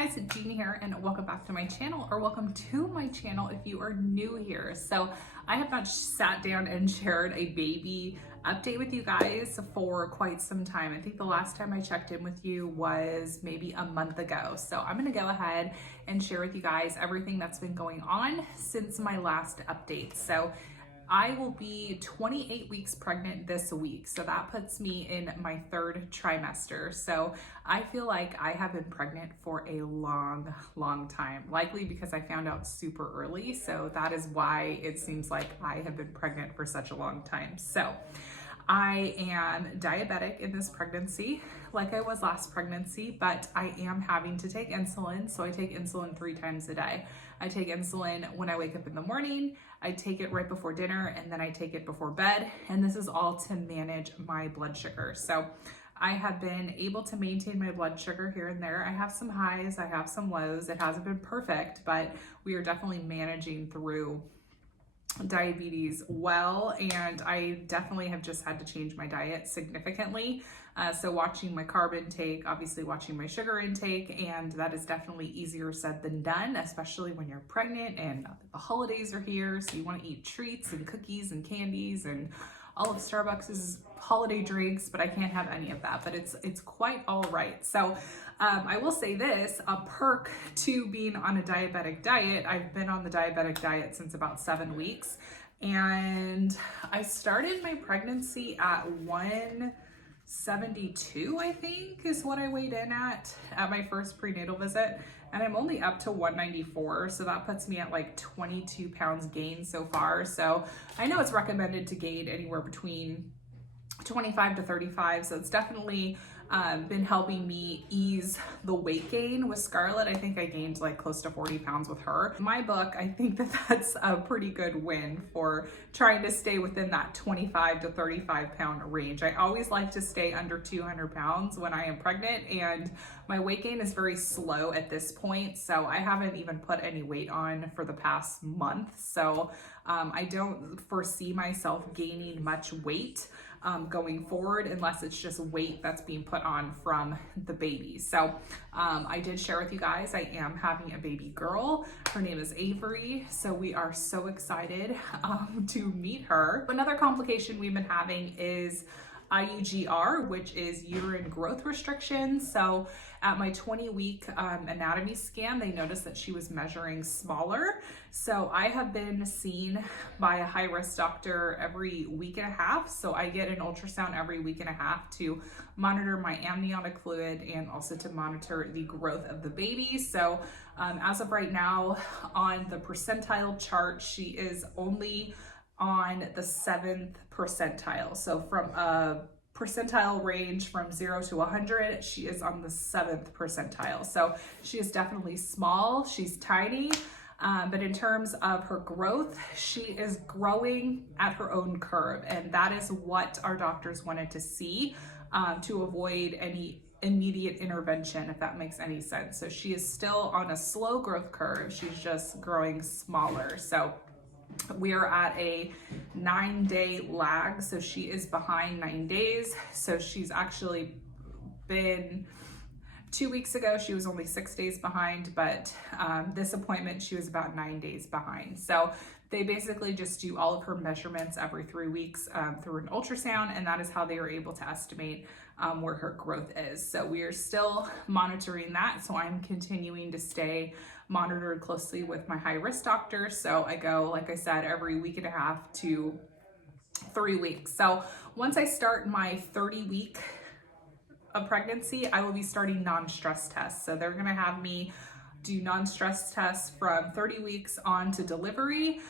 guys, Gina here, and welcome back to my channel, or welcome to my channel if you are new here. So I have not sat down and shared a baby update with you guys for quite some time. I think the last time I checked in with you was maybe a month ago. So I'm gonna go ahead and share with you guys everything that's been going on since my last update. So I will be 28 weeks pregnant this week. So that puts me in my third trimester. So I feel like I have been pregnant for a long time, likely because I found out super early. So that is why it seems like I have been pregnant for such a long time. So I am diabetic in this pregnancy, like I was last pregnancy, but I am having to take insulin. So I take insulin 3 times a day. I take insulin when I wake up in the morning, I take it right before dinner, and then I take it before bed. And this is all to manage my blood sugar. So I have been able to maintain my blood sugar here and there. I have some highs, I have some lows. It hasn't been perfect, but we are definitely managing through diabetes well, and I definitely have just had to change my diet significantly. So watching my carb intake, obviously watching my sugar intake, and that is definitely easier said than done, especially when you're pregnant and the holidays are here, so you want to eat treats and cookies and candies and all of Starbucks's holiday drinks, but I can't have any of that, but it's quite all right. So I will say this, a perk to being on a diabetic diet, I've been on the diabetic diet since about 7 weeks, and I started my pregnancy at 172, I think, is what I weighed in at my first prenatal visit. And I'm only up to 194. So that puts me at like 22 pounds gained so far. So I know it's recommended to gain anywhere between 25 to 35. So it's definitely been helping me ease the weight gain with Scarlett. I think I gained like close to 40 pounds with her. In my book, I think that that's a pretty good win for trying to stay within that 25 to 35 pound range. I always like to stay under 200 pounds when I am pregnant, and my weight gain is very slow at this point. So I haven't even put any weight on for the past month. So I don't foresee myself gaining much weight going forward, unless it's just weight that's being put on from the baby. So I did share with you guys, I am having a baby girl. Her name is Avery. So we are so excited to meet her. Another complication we've been having is IUGR, which is uterine growth restriction. So at my 20-week anatomy scan, they noticed that she was measuring smaller. So I have been seen by a high-risk doctor every week and a half. So I get an ultrasound every week and a half to monitor my amniotic fluid and also to monitor the growth of the baby. So as of right now, on the percentile chart, she is only on the 7th percentile. So from a percentile range from 0 to 100, she is on the 7th percentile. So she is definitely small, she's tiny, but in terms of her growth, she is growing at her own curve. And that is what our doctors wanted to see to avoid any immediate intervention, if that makes any sense. So she is still on a slow growth curve, she's just growing smaller. So we are at a 9-day lag, so she is behind 9 days. So she's actually been 2 weeks ago, she was only 6 days behind, but this appointment, she was about 9 days behind. So they basically just do all of her measurements every 3 weeks through an ultrasound, and that is how they are able to estimate where her growth is. So we are still monitoring that. So I'm continuing to stay monitored closely with my high-risk doctor. So I go, like I said, every week and a half to 3 weeks. So once I start my 30-week of pregnancy, I will be starting non-stress tests. So they're gonna have me do non-stress tests from 30 weeks on to delivery,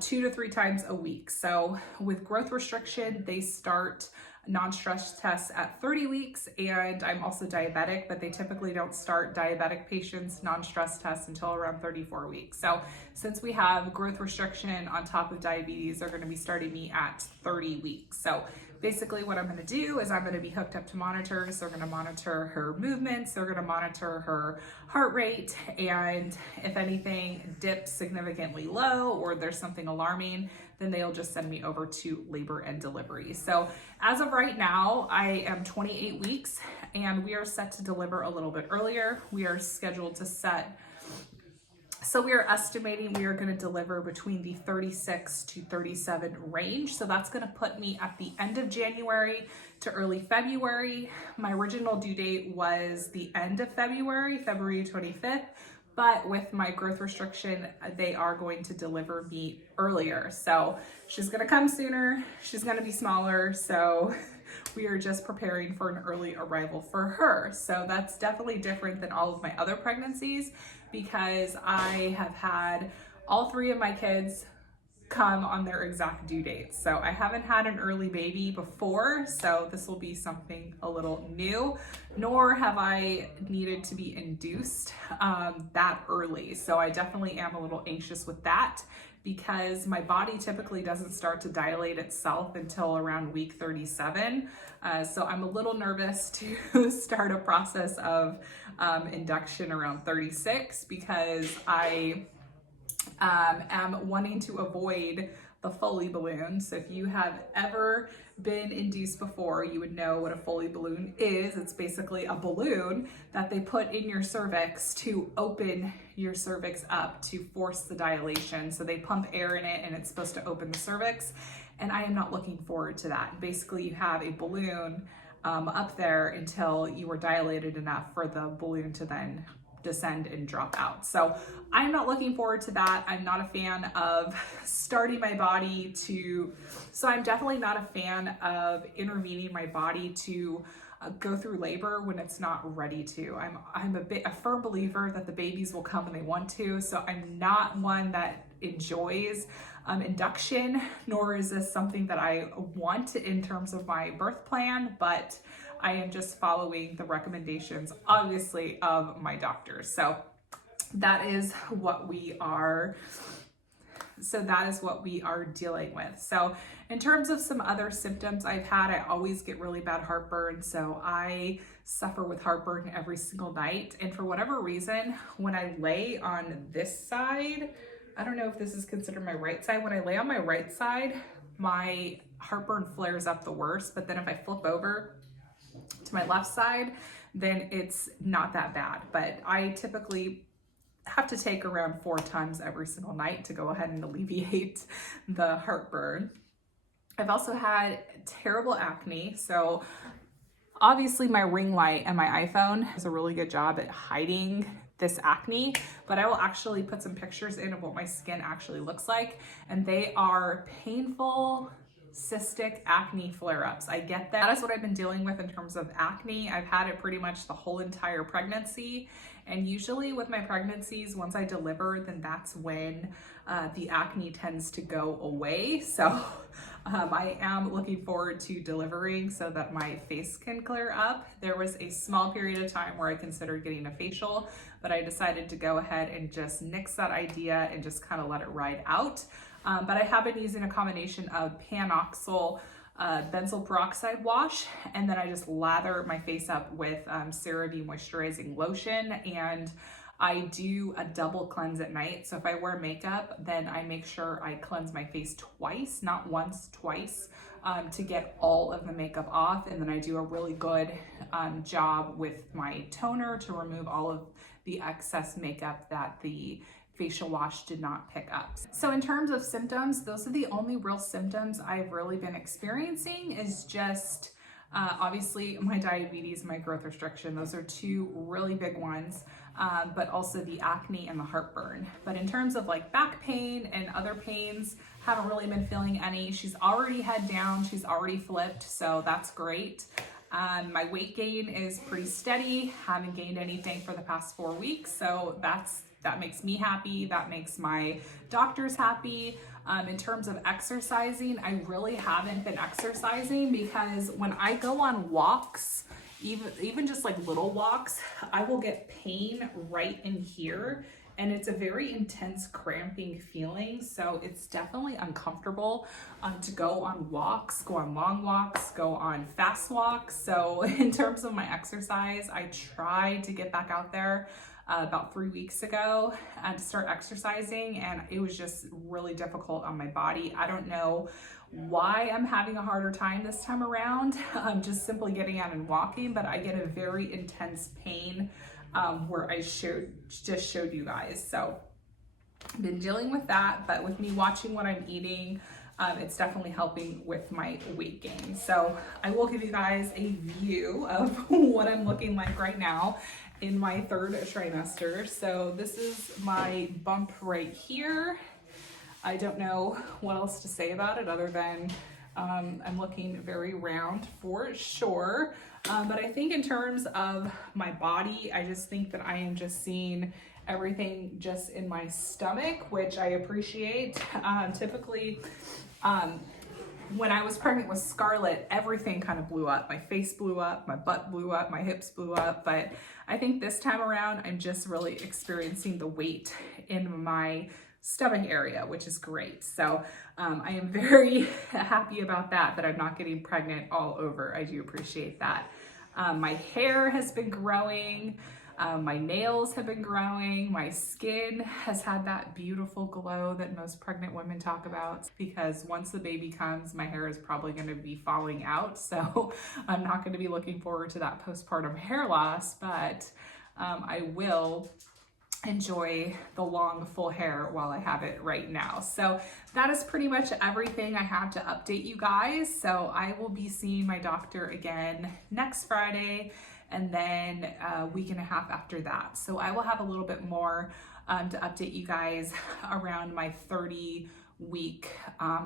2 to 3 times a week. So with growth restriction, they start non-stress tests at 30 weeks, and I'm also diabetic, but they typically don't start diabetic patients non-stress tests until around 34 weeks. So since we have growth restriction on top of diabetes, they're going to be starting me at 30 weeks. So basically what I'm going to do is I'm going to be hooked up to monitors. They're going to monitor her movements. They're going to monitor her heart rate. And if anything dips significantly low or there's something alarming, then they'll just send me over to labor and delivery. So as of right now, I am 28 weeks and we are set to deliver a little bit earlier. We are scheduled to so we are estimating we are going to deliver between the 36 to 37 range. So that's going to put me at the end of January to early February. My original due date was the end of February 25th. But with my growth restriction, they are going to deliver me earlier. So she's going to come sooner. She's going to be smaller. So we are just preparing for an early arrival for her. So that's definitely different than all of my other pregnancies because I have had all 3 of my kids come on their exact due dates. So I haven't had an early baby before, so this will be something a little new, nor have I needed to be induced that early. So I definitely am a little anxious with that because my body typically doesn't start to dilate itself until around week 37. So I'm a little nervous to start a process of induction around 36 because I am wanting to avoid the Foley balloon. So if you have ever been induced before, you would know what a Foley balloon is. It's basically a balloon that they put in your cervix to open your cervix up to force the dilation. So they pump air in it and it's supposed to open the cervix. And I am not looking forward to that. Basically, you have a balloon up there until you are dilated enough for the balloon to then descend and drop out. So I'm not looking forward to that. I'm not a fan of starting my body so I'm definitely not a fan of intervening my body to go through labor when it's not ready to. I'm a firm believer that the babies will come when they want to. So I'm not one that enjoys induction, nor is this something that I want in terms of my birth plan, but I am just following the recommendations, obviously, of my doctors. So that is what we are dealing with. So in terms of some other symptoms I've had, I always get really bad heartburn. So I suffer with heartburn every single night. And for whatever reason, when I lay on this side, I don't know if this is considered my right side. When I lay on my right side, my heartburn flares up the worst. But then if I flip over to my left side, then it's not that bad. But I typically have to take around 4 times every single night to go ahead and alleviate the heartburn. I've also had terrible acne. So obviously my ring light and my iPhone does a really good job at hiding this acne, but I will actually put some pictures in of what my skin actually looks like. And they are painful, cystic acne flare-ups. I get that. That is what I've been dealing with in terms of acne. I've had it pretty much the whole entire pregnancy. And usually with my pregnancies, once I deliver, then that's when the acne tends to go away. So I am looking forward to delivering so that my face can clear up. There was a small period of time where I considered getting a facial, but I decided to go ahead and just nix that idea and just kind of let it ride out. But I have been using a combination of Panoxyl benzoyl peroxide wash, and then I just lather my face up with Cerave moisturizing lotion, and I do a double cleanse at night. So if I wear makeup, then I make sure I cleanse my face twice, not once, twice, to get all of the makeup off. And then I do a really good job with my toner to remove all of the excess makeup that the facial wash did not pick up. So in terms of symptoms, those are the only real symptoms I've really been experiencing is just obviously my diabetes, my growth restriction. Those are 2 really big ones, but also the acne and the heartburn. But in terms of like back pain and other pains, haven't really been feeling any. She's already head down, she's already flipped, so that's great. My weight gain is pretty steady. Haven't gained anything for the past 4 weeks, so that makes me happy. That makes my doctors happy. In terms of exercising, I really haven't been exercising because when I go on walks even just like little walks, I will get pain right in here. And it's a very intense cramping feeling. So it's definitely uncomfortable to go on walks, go on long walks, go on fast walks. So in terms of my exercise, I tried to get back out there about 3 weeks ago to start exercising, and it was just really difficult on my body. I don't know why I'm having a harder time this time around, just simply getting out and walking, but I get a very intense pain where I just showed you guys. So I've been dealing with that, but with me watching what I'm eating, it's definitely helping with my weight gain. So I will give you guys a view of what I'm looking like right now in my 3rd trimester. So this is my bump right here. I don't know what else to say about it other than I'm looking very round for sure. But I think in terms of my body, I just think that I am just seeing everything just in my stomach, which I appreciate. Typically, when I was pregnant with Scarlett, everything kind of blew up. My face blew up, my butt blew up, my hips blew up. But I think this time around, I'm just really experiencing the weight in my stomach area, which is great. So I am very happy about that I'm not getting pregnant all over. I do appreciate that. My hair has been growing. My nails have been growing. My skin has had that beautiful glow that most pregnant women talk about, because once the baby comes, my hair is probably going to be falling out. So I'm not going to be looking forward to that postpartum hair loss, but I will enjoy the long full hair while I have it right now. So that is pretty much everything I have to update you guys. So I will be seeing my doctor again next Friday, and then a week and a half after that. So I will have a little bit more to update you guys around my 30-week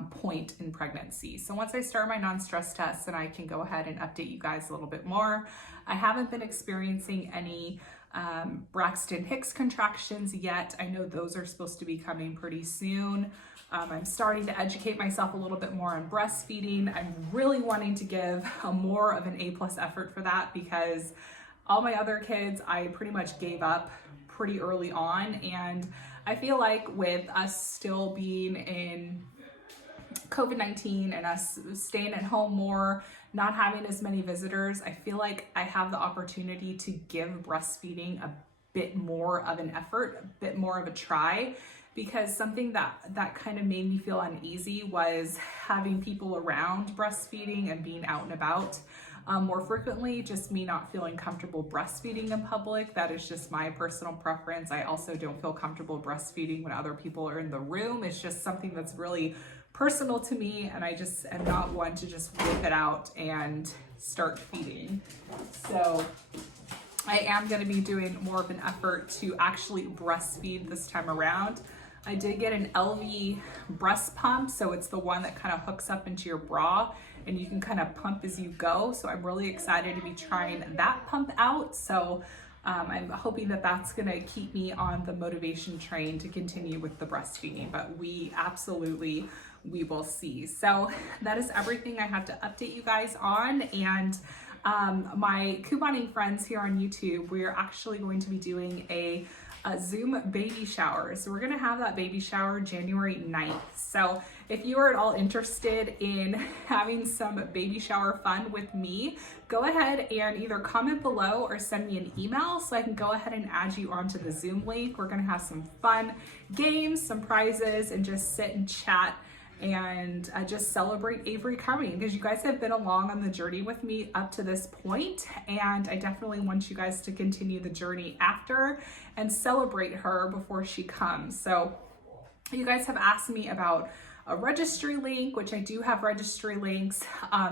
point in pregnancy. So once I start my non-stress tests, then I can go ahead and update you guys a little bit more. I haven't been experiencing any Braxton Hicks contractions yet. I know those are supposed to be coming pretty soon. I'm starting to educate myself a little bit more on breastfeeding. I'm really wanting to give more of an A+ effort for that, because all my other kids, I pretty much gave up pretty early on. And I feel like with us still being in COVID-19 and us staying at home more, not having as many visitors, I feel like I have the opportunity to give breastfeeding a bit more of an effort, a bit more of a try, because something that kind of made me feel uneasy was having people around breastfeeding and being out and about more frequently, just me not feeling comfortable breastfeeding in public. That is just my personal preference. I also don't feel comfortable breastfeeding when other people are in the room. It's just something that's really personal to me, and I just am not one to just whip it out and start feeding. So I am going to be doing more of an effort to actually breastfeed this time around. I did get an LV breast pump, so it's the one that kind of hooks up into your bra and you can kind of pump as you go. So I'm really excited to be trying that pump out. So I'm hoping that that's going to keep me on the motivation train to continue with the breastfeeding, but we will see. So that is everything I have to update you guys on. And my couponing friends here on YouTube, we're actually going to be doing a Zoom baby shower. So we're going to have that baby shower January 9th. So if you are at all interested in having some baby shower fun with me, go ahead and either comment below or send me an email so I can go ahead and add you onto the Zoom link. We're going to have some fun games, some prizes, and just sit and chat and just celebrate Avery coming, because you guys have been along on the journey with me up to this point, and I definitely want you guys to continue the journey after and celebrate her before she comes. So you guys have asked me about a registry link, which I do have registry links.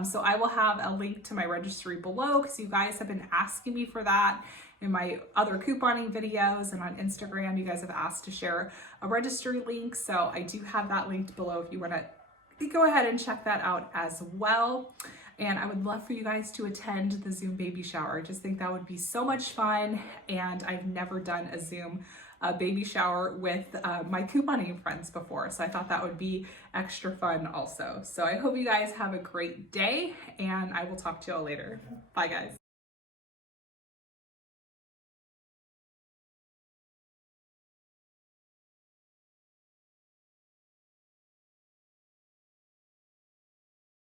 So I will have a link to my registry below, because you guys have been asking me for that. In my other couponing videos and on Instagram, you guys have asked to share a registry link. So I do have that linked below if you want to go ahead and check that out as well. And I would love for you guys to attend the Zoom baby shower. I just think that would be so much fun. And I've never done a Zoom baby shower with my couponing friends before. So I thought that would be extra fun also. So I hope you guys have a great day, and I will talk to y'all later. Bye guys.